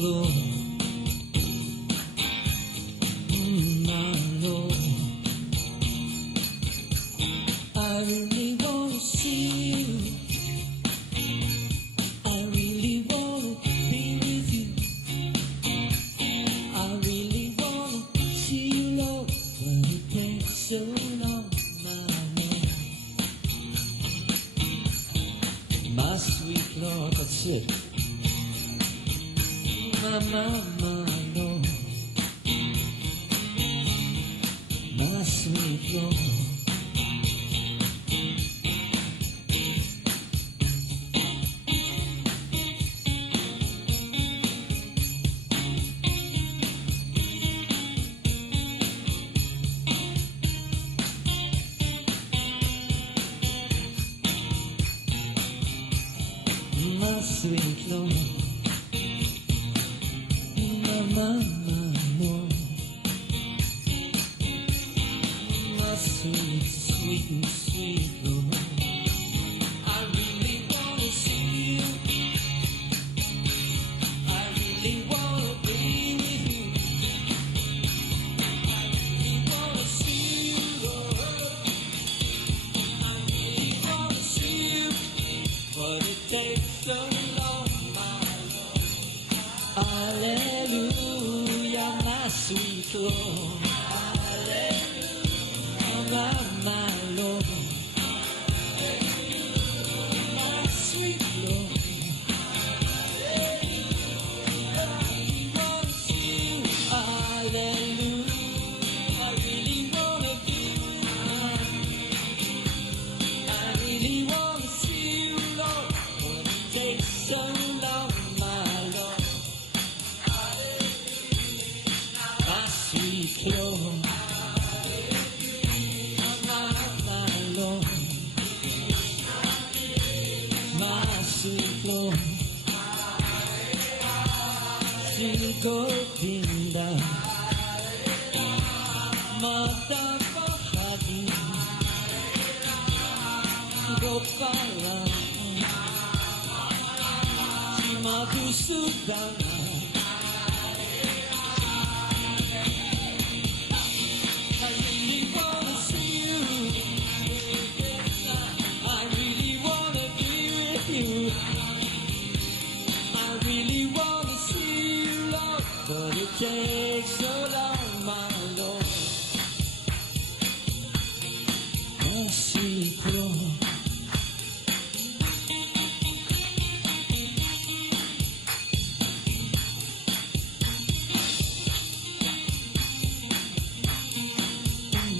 Lord, my Lord. I really want to see you. I really want to be with you. I really want to see you, Lord, but it takes so long, my Lord. My sweet Lord, that's it. My Lord, my sweet Lord. My sweet Lord. My Lord, my sweet, sweet and sweet Lord. I really want to see you. I really want to be with you. I really want to see you, Lord. I really want to see you, but it takes so long, my Lord. Hallelujah. Sweet Lord, hallelujah, my Lord, my sweet Lord, I want to see you, hallelujah, I really want to be with you, I really want to see you, Lord, but it takes so long, my Lord. Sweet Lord, my Lord, my sweet Lord, Sri Govinda, Mata Bahadi, Gopala, Sri Madhusudana. I really want to see you, Lord, but it takes so long, my Lord. My sweet Lord.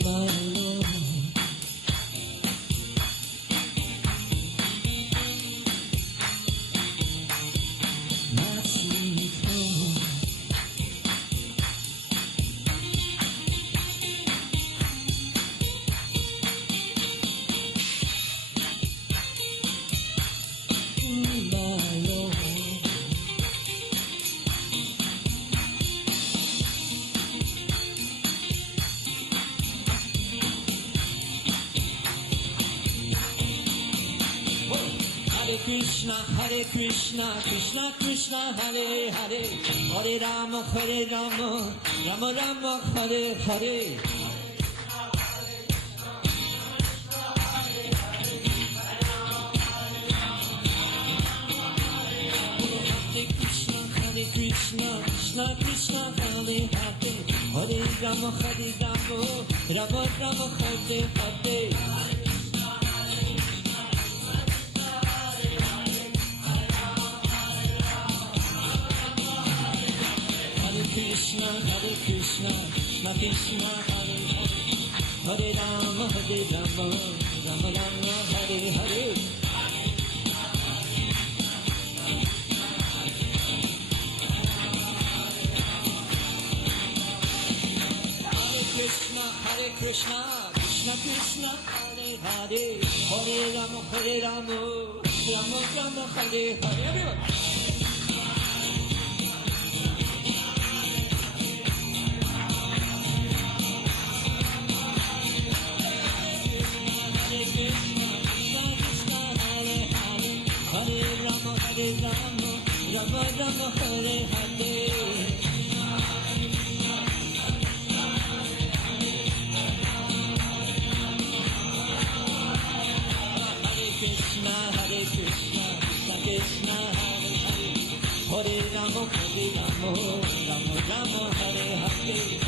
My Lord. Hare Krishna, Krishna Krishna, Hare Hare, Hare Rama, Rama Rama, Hare Hare. Hare Krishna, Krishna Krishna, Hare Hare, Hare Rama, Rama Rama, Hare Hare. Krishna, Hare Krishna, Krishna Krishna, Hare Hare, Hare Rama, Rama Rama, Hare Hare. Hare Krishna, Krishna Krishna, Hare Hare, Hare Rama, Rama Rama, Hare Hare. Everyone. Hare Rama, Rama Rama, Hare Hare. Krishna, Krishna Krishna, Hare Hare, Hare Rama, Rama Rama, Hare Hare.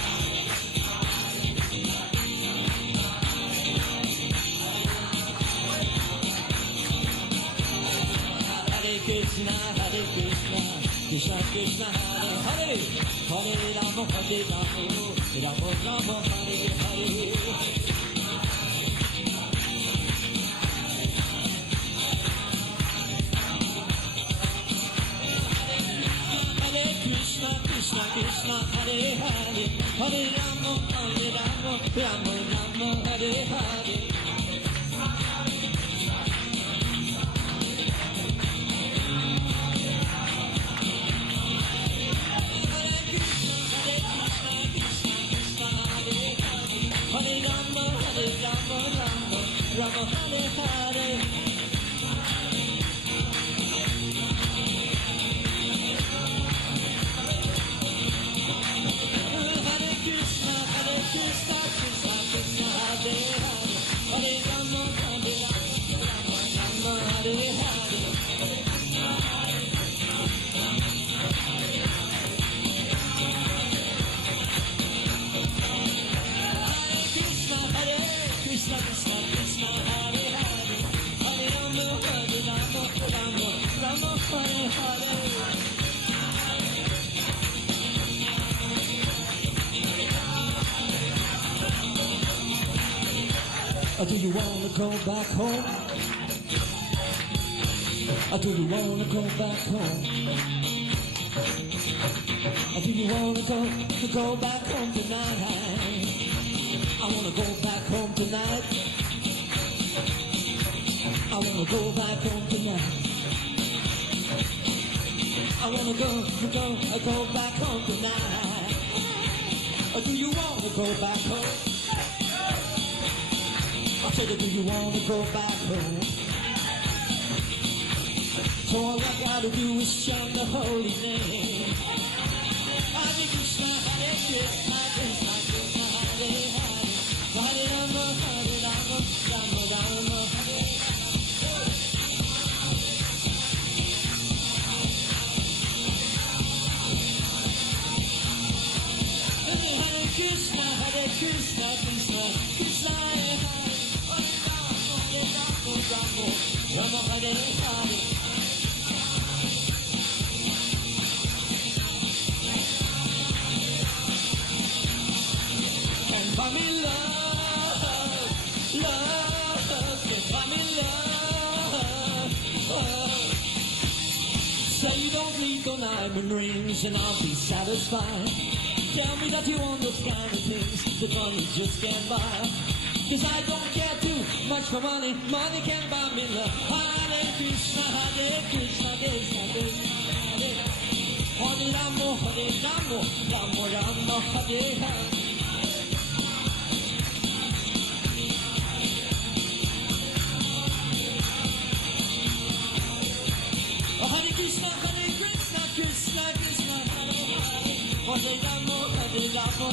Hare Krishna, Krishna Krishna, Hare Hare, Hare Rama, Rama Rama, Hare Hare. Krishna, Krishna, Hare Hare, Hare Rama, Rama Rama, Hare Hare. Hare Rama, Rama Hare Hare. Krishna, Krishna Krishna, Hare Hare, Hare Rama, Rama Hare Hare. Krishna, Krishna Krishna, Hare Hare, Hare Rama, Rama Hare Hare. Or do you wanna go back home? Or do you wanna go back home? Or do you wanna go back home tonight? I wanna go back home tonight. I wanna go back home tonight. I wanna go back home tonight. Or do you wanna go back home? I said, do you wanna go back home? So all I gotta do is chant the holy name. Hare Krishna, Krishna Krishna, Hare Hare, Hare Rama, Rama Rama, Hare Krishna, Krishna Krishna, Hare Hare, Rama Hare Hare. And I'm in love, and I'm in love. Say you don't need no diamond rings and I'll be satisfied. Tell me that you understand the things that money just can't buy. Cause I don't care too much for money, money can't buy me love. Hare Krishna, Krishna Krishna, Hare Rama, Rama Rama, Hare Hare. Hare Krishna, Krishna Krishna, Hare Hare, Hare Rama, Rama